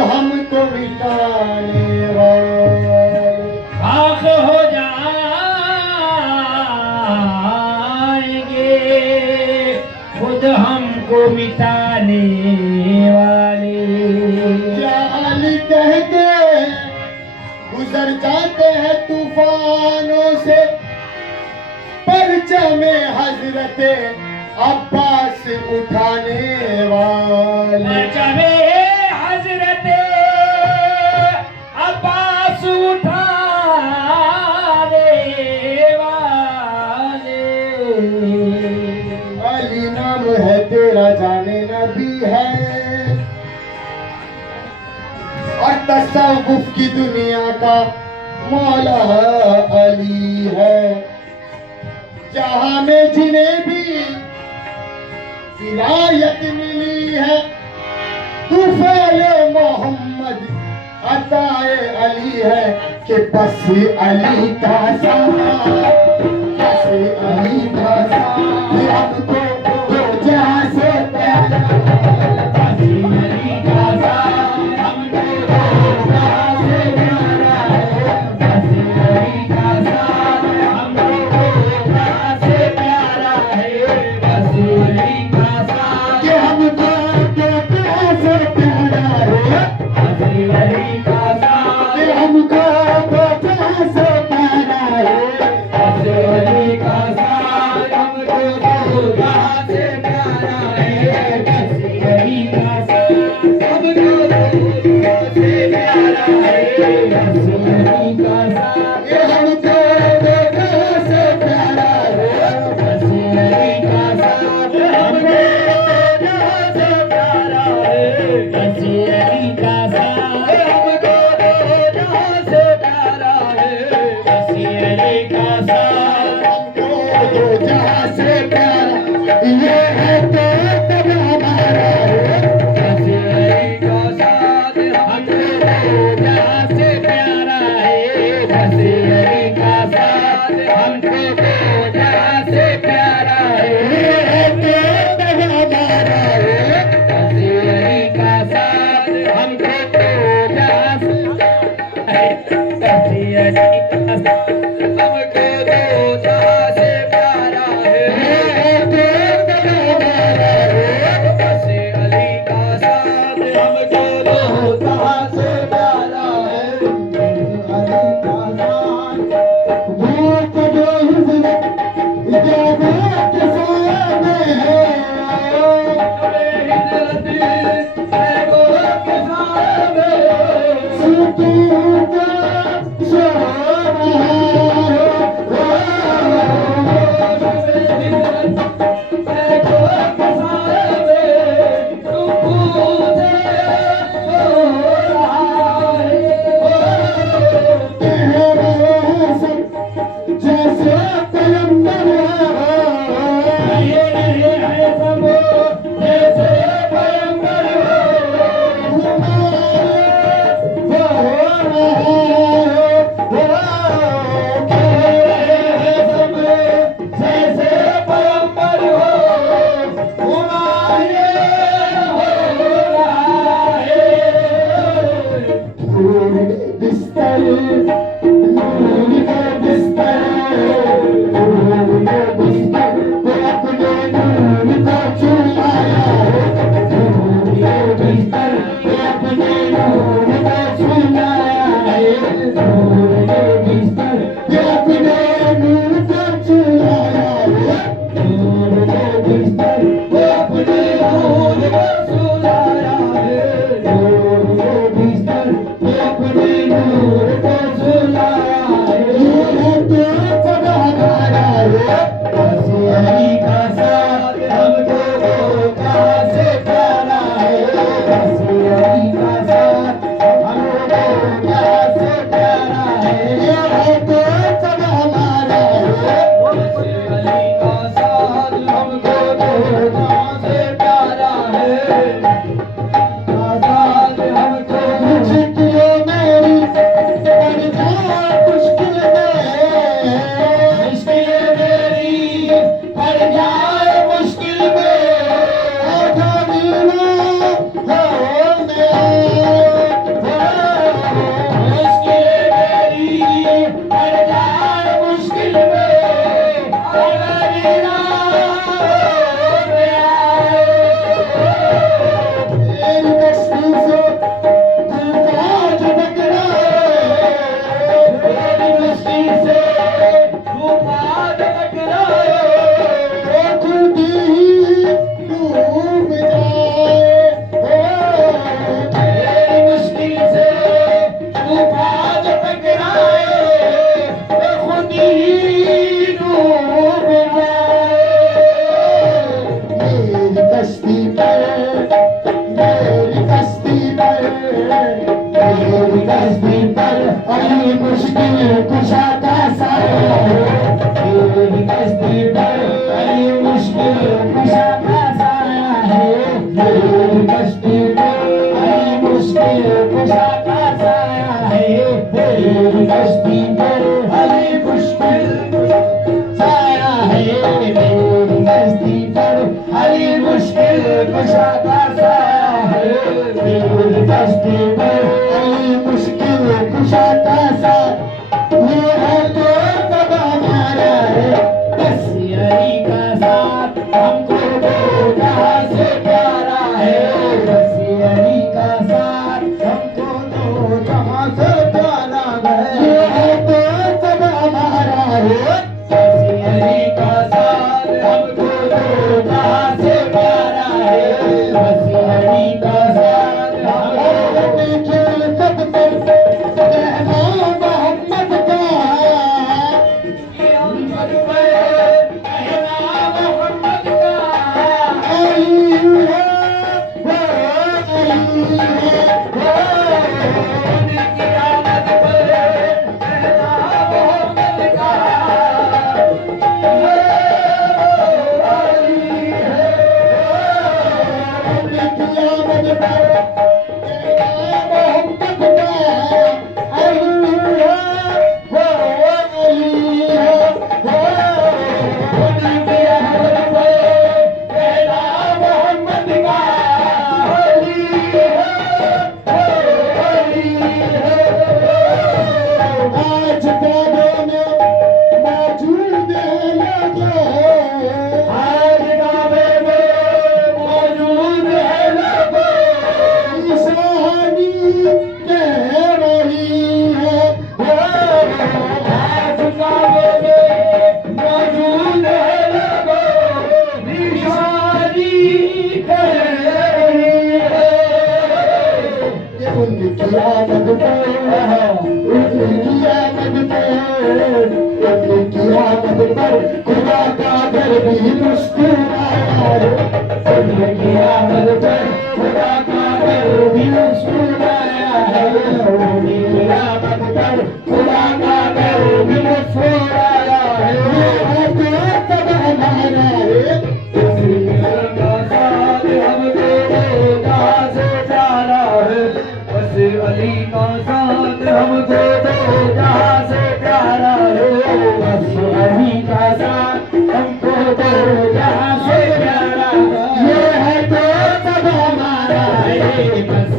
हमको मिटाने वाले खाक हो जाएंगे खुद हमको मिटाने वाले। जान कह के गुजर जाते हैं तूफानों से, परचमे हजरत अब्बास उठाने वाले। परचमे हजरत अब्बास उठाने वाले। अली नाम है तेरा जाने नबी है, और तसव्वुफ की दुनिया का मौला अली है। जहां में जिन्हें भी विलायत मिली है, तुफैले मोहम्मद अताए अली है। कि बस अली का साथ, बस अली का साथ, कि हमको दो जहां से प्यारा, बस अली का साथ, हमको दो जहां से प्यारा है। बस अली का साथ, हमको दो जहां से प्यारा है। बस अली का साथ, कि हमको दो जहां से प्यारा है। बस अली का साथ, कि हमको दो जहां से प्यारा है। बस अली का साथ, हमको दो जहां से प्यारा है। बस अली का साथ, हमको दो जहां से प्यारा है। बस अली का साथ, कि हमको दो जहां से प्यारा है। बस अली का साथ, हमको दो जहां से प्यारा है। बस अली का साथ, हमको दो जहां से प्यारा है। बस अली का साथ, हमको दो जहां से प्यारा, ये है तो सब हमारा है। बस अली का साथ, हमको दो जहां से प्यारा है। बस अली का साथ, हमको दो जहां से प्यारा है। ये है तो सब हमारा है। बस अली का साथ, हमको दो जहां से प्यारा है। बस अली का साथ, हमको दो जहां से प्यारा है। ये है तो सब हमारा है। बस अली का साथ, हमको दो जहां से प्यारा है। अली का साथ, भूख जो हिजरत इजाजत के सामने है। सुकून का शोर जैसे कलंदर जैसे पैगंबर बिस्तर नूर का बिस्तर, नूर का बिस्तर, वो अपने नूर का छुलाया है। नूर का बिस्तर, वो अपने नूर का छुलाया है। नूर का बिस्तर, वो अपने नूर का छुलाया है। नूर का बिस्तर, वो अपने नूर का छुलाया है। नूर का बिस्तर, वो अपने नूर का छुलाया है। ये है तो सब हमारा है। बस अली का साथ, हमको दो जहां से प्यारा है। बस अली का साथ, हमको दो जहां से प्यारा है। ये है तो सब हमारा है। बस अली का साथ, हमको दो जहां से प्यारा है। आजाद हमको मुश्किलों मेरी पड़ जाए मुश्किल में, मुश्किल मेरी पड़ जाए मुश्किल में। आजा दीना हो मेरा अली का साथ हमको दो जहां से प्यारा हो बस अली का साथ हमको दो जहां से प्यारा ये है तो सब हमारा है बस